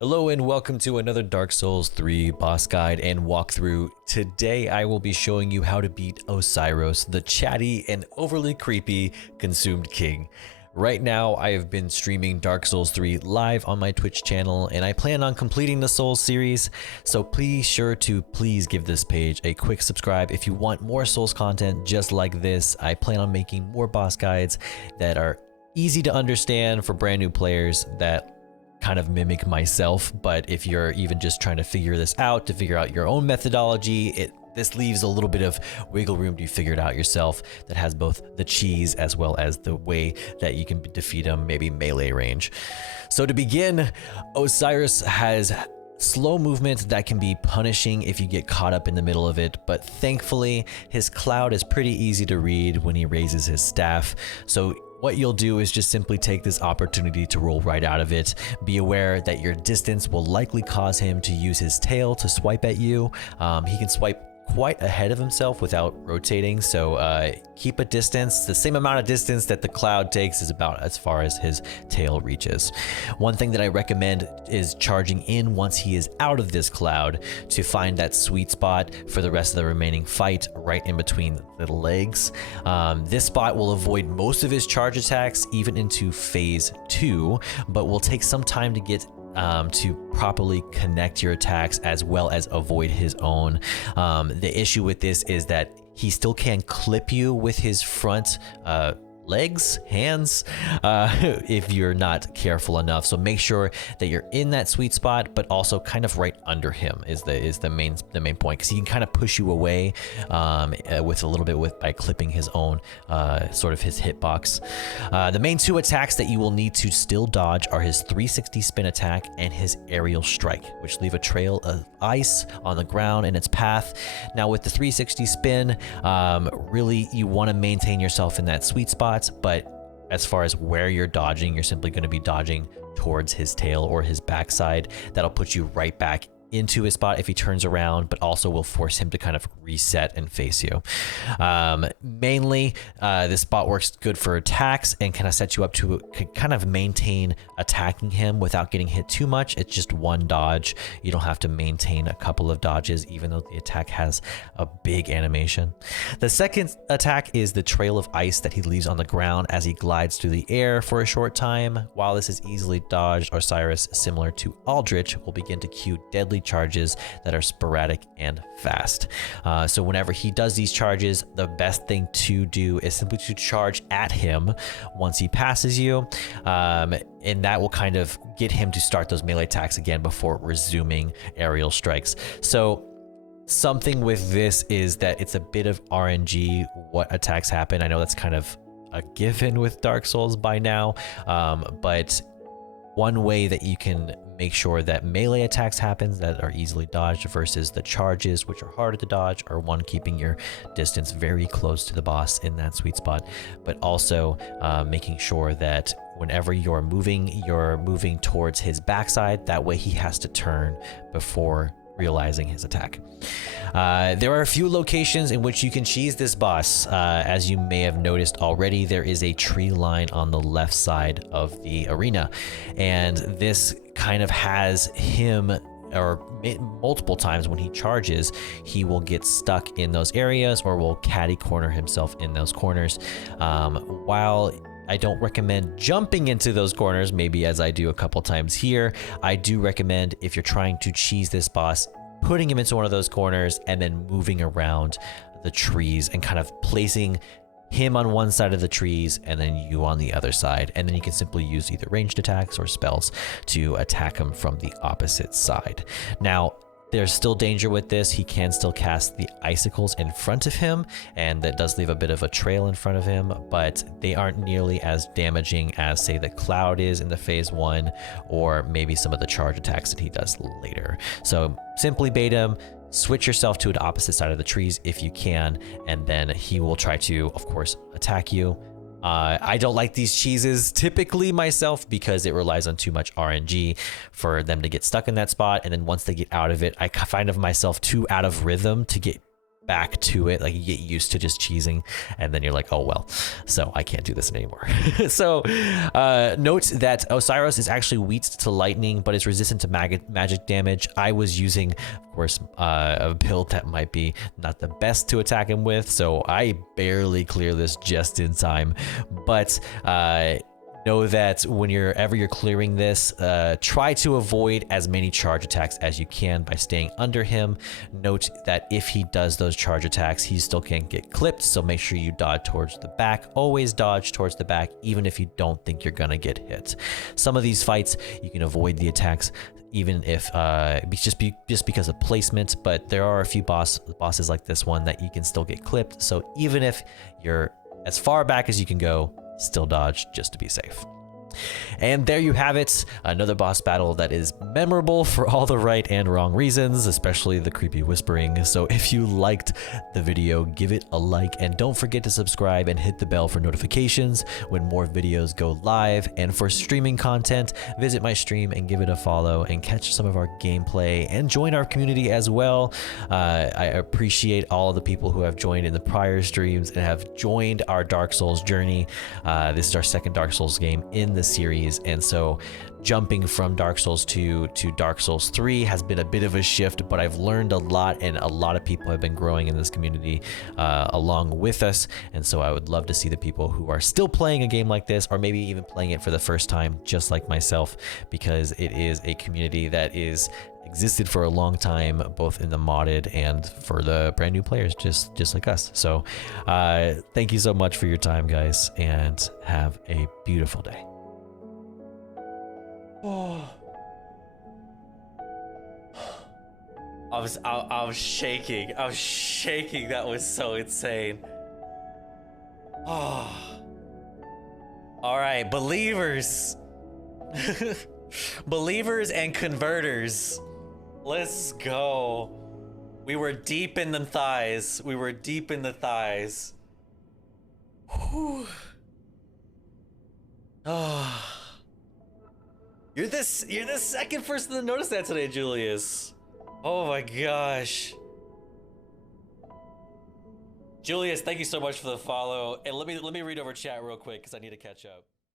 Hello and welcome to another Dark Souls 3 boss guide and walkthrough. Today I will be showing you how to beat Oceiros, the chatty and overly creepy Consumed King. Right now I have been streaming Dark Souls 3 live on my Twitch channel and I plan on completing the Souls series, so please give this page a quick subscribe if you want more Souls content just like this. I plan on making more boss guides that are easy to understand for brand new players that kind of mimic myself, but if you're even just trying to figure this out, to figure out your own methodology, this leaves a little bit of wiggle room to figure it out yourself that has both the cheese as well as the way that you can defeat him, maybe melee range. So to begin, Oceiros has slow movement that can be punishing if you get caught up in the middle of it, but thankfully his cloud is pretty easy to read when he raises his staff. So what you'll do is just simply take this opportunity to roll right out of it. Be aware that your distance will likely cause him to use his tail to swipe at you. He can swipe quite ahead of himself without rotating, so keep a distance. The same amount of distance that the cloud takes is about as far as his tail reaches. One thing that I recommend is charging in once he is out of this cloud to find that sweet spot for the rest of the remaining fight right in between the legs. This spot will avoid most of his charge attacks even into phase 2, but will take some time to get to properly connect your attacks as well as avoid his own. The issue with this is that he still can clip you with his front legs, hands, if you're not careful enough. So make sure that you're in that sweet spot, but also kind of right under him is the main point, because he can kind of push you away with a little bit by clipping his own sort of his hitbox. The main two attacks that you will need to still dodge are his 360 spin attack and his aerial strike, which leave a trail of ice on the ground in its path. Now with the 360 spin, really you want to maintain yourself in that sweet spot, but as far as where you're dodging, you're simply going to be dodging towards his tail or his backside. That'll put you right back into his spot if he turns around, but also will force him to kind of reset and face you. Mainly, this spot works good for attacks and kind of sets you up to kind of maintain attacking him without getting hit too much. It's just one dodge. You don't have to maintain a couple of dodges, even though the attack has a big animation. The second attack is the trail of ice that he leaves on the ground as he glides through the air for a short time. While this is easily dodged, Oceiros, similar to Aldrich, will begin to cue deadly charges that are sporadic and fast. So whenever he does these charges, the best thing to do is simply to charge at him once he passes you, and that will kind of get him to start those melee attacks again before resuming aerial strikes. So something with this is that it's a bit of RNG what attacks happen. I know that's kind of a given with Dark Souls by now, but one way that you can make sure that melee attacks happens that are easily dodged versus the charges, which are harder to dodge, are one, keeping your distance very close to the boss in that sweet spot, but also making sure that whenever you're moving towards his backside. That way he has to turn before realizing his attack. There are a few locations in which you can cheese this boss. As you may have noticed already, there is a tree line on the left side of the arena, and this kind of has him, or multiple times when he charges, he will get stuck in those areas or will catty corner himself in those corners. While I don't recommend jumping into those corners, maybe as I do a couple times here, I do recommend, if you're trying to cheese this boss, putting him into one of those corners and then moving around the trees and kind of placing him on one side of the trees and then you on the other side. And then you can simply use either ranged attacks or spells to attack him from the opposite side. Now, there's still danger with this. He can still cast the icicles in front of him, and that does leave a bit of a trail in front of him, but they aren't nearly as damaging as, say, the cloud is in the phase 1, or maybe some of the charge attacks that he does later. So simply bait him, switch yourself to the opposite side of the trees if you can, and then he will try to, of course, attack you. I don't like these cheeses typically myself because it relies on too much RNG for them to get stuck in that spot, and then once they get out of it, I find of myself too out of rhythm to get back to it. Like you get used to just cheesing, and then you're like, oh well, so I can't do this anymore. So note that Oceiros is actually weak to lightning, but is resistant to magic damage. I was using, of course, a build that might be not the best to attack him with, so I barely clear this just in time. But know that whenever you're clearing this, try to avoid as many charge attacks as you can by staying under him. Note that if he does those charge attacks, he still can't get clipped, so make sure you dodge towards the back. Always dodge towards the back, even if you don't think you're gonna get hit. Some of these fights, you can avoid the attacks even if just because of placement, but there are a few bosses like this one that you can still get clipped, so even if you're as far back as you can go, still dodge just to be safe. And there you have it, another boss battle that is memorable for all the right and wrong reasons, especially the creepy whispering. So if you liked the video, give it a like, and don't forget to subscribe and hit the bell for notifications when more videos go live. And for streaming content, visit my stream and give it a follow and catch some of our gameplay and join our community as well. I appreciate all of the people who have joined in the prior streams and have joined our Dark Souls journey. This is our second Dark Souls game in the series, and so jumping from Dark Souls 2 to Dark Souls 3 has been a bit of a shift, but I've learned a lot, and a lot of people have been growing in this community along with us. And so I would love to see the people who are still playing a game like this, or maybe even playing it for the first time, just like myself, because it is a community that is existed for a long time, both in the modded and for the brand new players just like us. So thank you so much for your time, guys, and have a beautiful day. Oh, I was shaking. I was shaking. That was so insane. Oh, all right, believers, believers and converters. Let's go. We were deep in the thighs. We were deep in the thighs. Whew. Oh. You're the second person to notice that today, Julius. Oh my gosh. Julius, thank you so much for the follow. And let me read over chat real quick because I need to catch up.